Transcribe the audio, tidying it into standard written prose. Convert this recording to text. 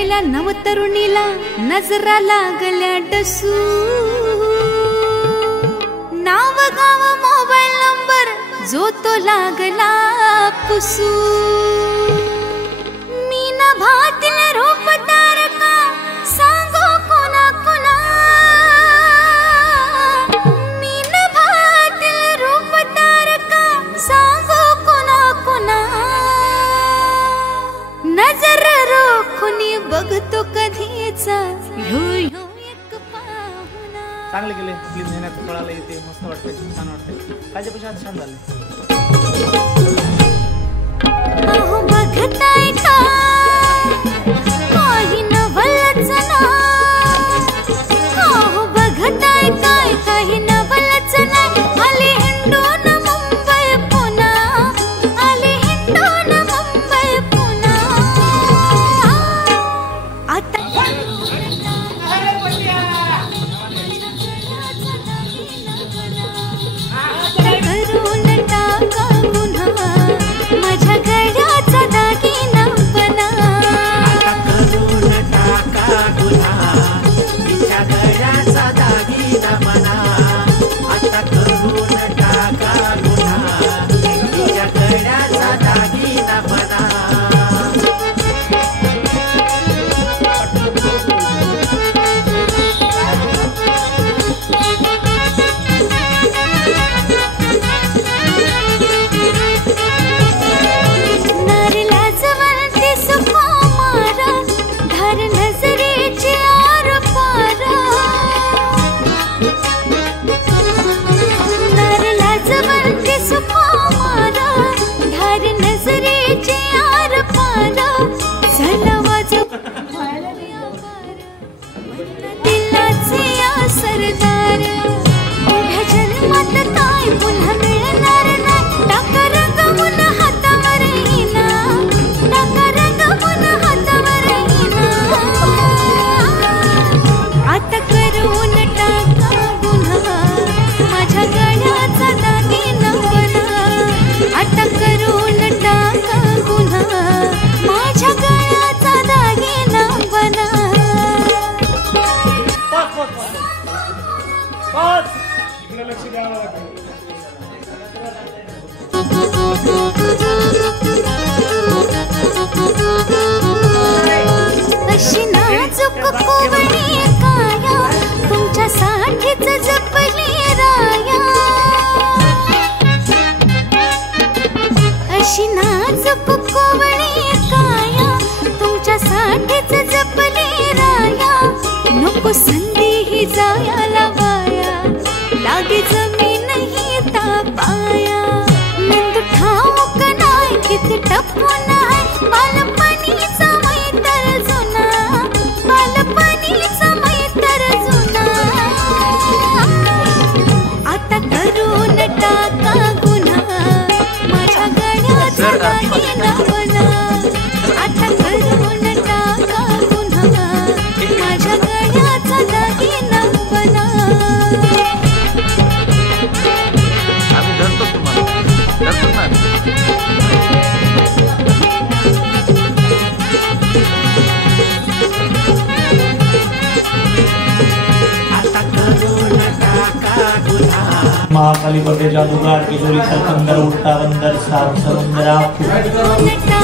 गेलेल्या नवतरुणीला नजरा लागल्या डसू, नाव गाव मोबाईल नंबर जो तो लागला पुसू। मीन भातील रूप तारका सांगो कोणा कोणा, मीन भातील रूप तारका सांगो कोणा कोणा। नजर रोखुनी बघतो कधीचा ह्यो ह्यो एक पाहुणा। चांगले गेले, आपली मेहनत फळाला येते, मस्त वाटते, छान वाटते, कालच्या पेक्षा छान झाले। अहो बघताय का काही नवलच ना, अहो बघताय काय काही नवलच नाही। आली हिंडून मुंबई पुणा, आली हिंडून मुंबई पुणा। आता करून टाका गुन्हा माझ्या गळ्याचा दागिना बना। आता करून टाका गुन्हा तिच्या गळ्याचा दागिना बना। आता करून टाका गुन्हा तिच्या गळ्याचा दागिना बना। सरदार उभ्या जन्मात काय पुन्हा मिळणार नाही। टाका रंगवून हातावर येईना, टाका रंगवून हातावर येईना। आता करून टाका गुन्हा माझ्या गळ्याचा दागिना बना। आता करून टाका गुन्हा माझ्या गळ्याचा दागिना बना। इकडे लक्ष द्यावं लागेल। अशी नाजूक कोवळी काया तुमच्यासाठीच जपली राया। अशी नाजूक कोवळी काया तुमच्यासाठीच जपली राया। नको संधी ही जायला वाया, लागे जमीन ही तापाया। मेंदू ठाऊक नाही किती टपून आहे बालपणीचा मैत्र जुना, बालपणीचा मैत्र जुना। आता करून टाका गुन्हा माझ्या गळ्याचा दागिना बना। आता करून टाका गुन्हा माझ्या गळ्याचा दागिना बना। आम्ही धरतो तुम्हाला, धरतो ना। आता करून टाका गुन्हा महाकाली बड़े जादूगर की जोड़ी सरकंदर उठता बंदर सात समुंदर आपको।